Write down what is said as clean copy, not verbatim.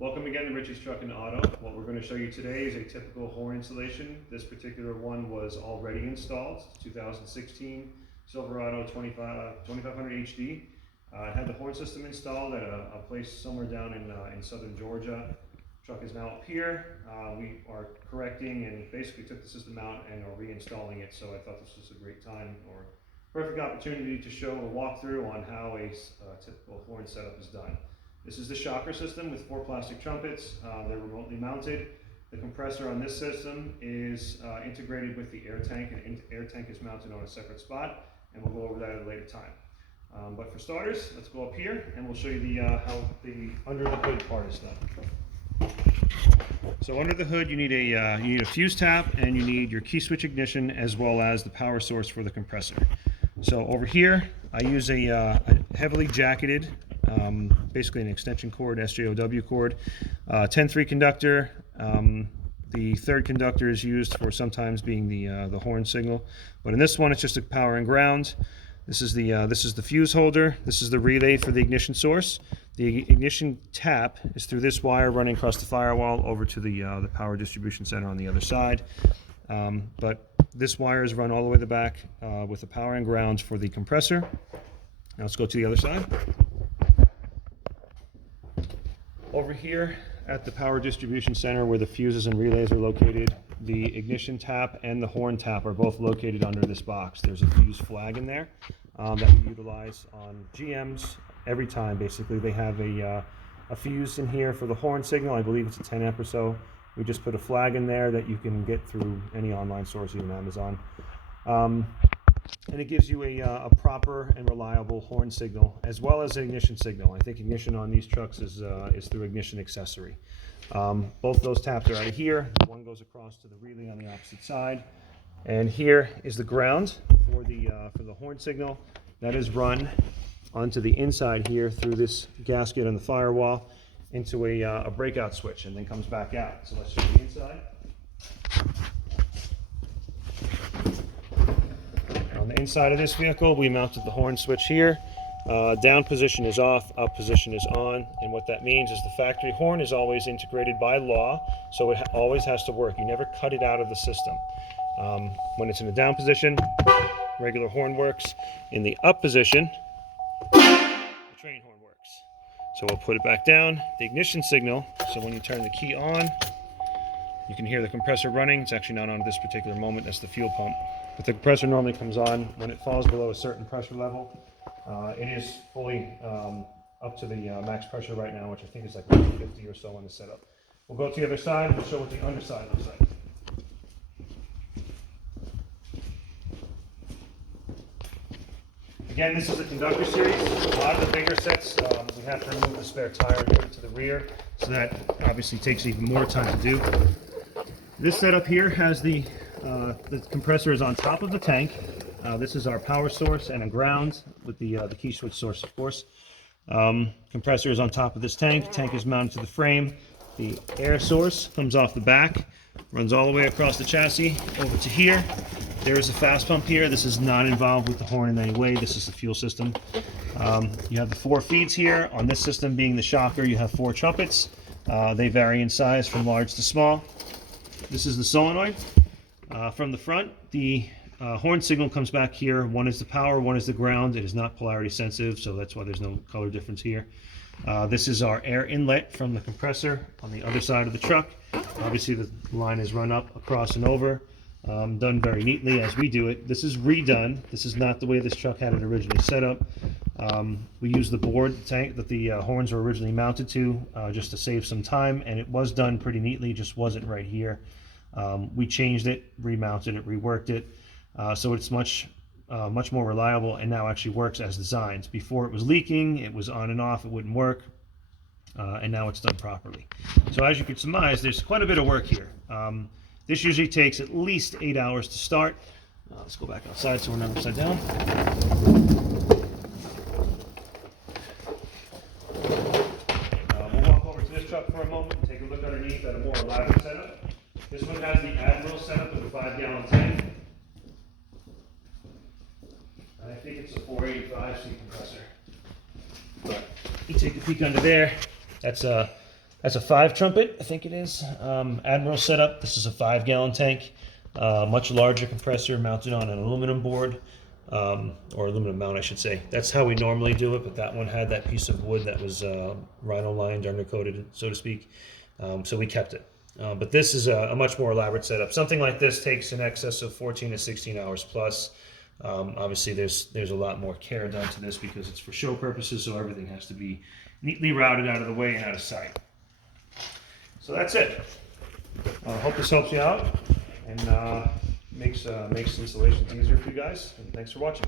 Welcome again to Richie's Truck and Auto. What we're going to show you today is a typical horn installation. This particular one was already installed, 2016 Silverado 2500 HD. It had the horn system installed at a place somewhere down in southern Georgia. Truck is now up here. We are correcting and basically took the system out and are reinstalling it, so I thought this was a great time or perfect opportunity to show a walkthrough on how a typical horn setup is done. This is the shocker system with 4 plastic trumpets. They're remotely mounted. The compressor on this system is integrated with the air tank, and the air tank is mounted on a separate spot, and we'll go over that at a later time. But for starters, let's go up here and we'll show you how the under the hood part is done. So under the hood, you need a fuse tap, and you need your key switch ignition as well as the power source for the compressor. So over here, I use a heavily jacketed, basically an extension cord, SJOW cord, 10-3 conductor. The third conductor is used for sometimes being the horn signal, but in this one it's just a power and ground. This is the fuse holder. This is the relay for the ignition source. The ignition tap is through this wire running across the firewall over to the power distribution center on the other side. But this wire is run all the way to the back with the power and ground for the compressor. Now let's go to the other side. Over here at the power distribution center where the fuses and relays are located, the ignition tap and the horn tap are both located under this box. There's a fuse flag in there that we utilize on GMs every time. Basically, they have a fuse in here for the horn signal. I believe it's a 10 amp or so. We just put a flag in there that you can get through any online source, even Amazon. And it gives you a proper and reliable horn signal as well as an ignition signal. I think ignition on these trucks is through ignition accessory. Both those taps are out of here. One goes across to the relay on the opposite side. And here is the ground for the horn signal. That is run onto the inside here through this gasket on the firewall into a breakout switch, and then comes back out. So let's show the inside. On the inside of this vehicle, we mounted the horn switch here. Down position is off, up position is on, and what that means is the factory horn is always integrated by law, so it always has to work. You never cut it out of the system. When it's in the down position, regular horn works. In the up position, the train horn works. So we'll put it back down. The ignition signal, so when you turn the key on, you can hear the compressor running. It's actually not on at this particular moment, that's the fuel pump. But the compressor normally comes on when it falls below a certain pressure level. It is fully up to the max pressure right now, which I think is like 150 or so on the setup. We'll go to the other side and show what the underside looks like. Again, this is the conductor series. A lot of the bigger sets, we have to remove the spare tire here to the rear, so that obviously takes even more time to do. This setup here has the compressor is on top of the tank. This is our power source and a ground with the key switch source, of course. Compressor is on top of this tank. Tank is mounted to the frame. The air source comes off the back, runs all the way across the chassis over to here. There is a fast pump here. This is not involved with the horn in any way. This is the fuel system. You have the 4 feeds here. On this system, being the shocker, you have 4 trumpets. They vary in size from large to small. This is the solenoid. From the front, the horn signal comes back here. One is the power, one is the ground. It is not polarity sensitive, so that's why there's no color difference here. This is our air inlet from the compressor on the other side of the truck. Obviously, the line is run up, across, and over. Done very neatly as we do it. This is redone. This is not the way this truck had it originally set up. We used the board tank that the horns were originally mounted to just to save some time, and it was done pretty neatly, just wasn't right here. We changed it, remounted it, reworked it, so it's much more reliable and now actually works as designed. Before it was leaking, it was on and off, it wouldn't work, and now it's done properly. So as you can surmise, there's quite a bit of work here. This usually takes at least 8 hours to start. Let's go back outside so we're not upside down. We'll walk over to this truck for a moment and take a look underneath at a more elaborate setup. This one has the Admiral setup with a 5-gallon tank. I think it's a 485 seat compressor. But you take a peek under there. That's That's a 5 trumpet, I think it is. Admiral setup. This is a 5-gallon tank. Much larger compressor mounted on an aluminum board, or aluminum mount, I should say. That's how we normally do it, but that one had that piece of wood that was rhino lined, undercoated, so to speak. So we kept it. But this is a much more elaborate setup. Something like this takes in excess of 14 to 16 hours plus. Obviously, there's a lot more care done to this because it's for show purposes, so everything has to be neatly routed out of the way and out of sight. So that's it. Hope this helps you out and makes installations easier for you guys. And thanks for watching.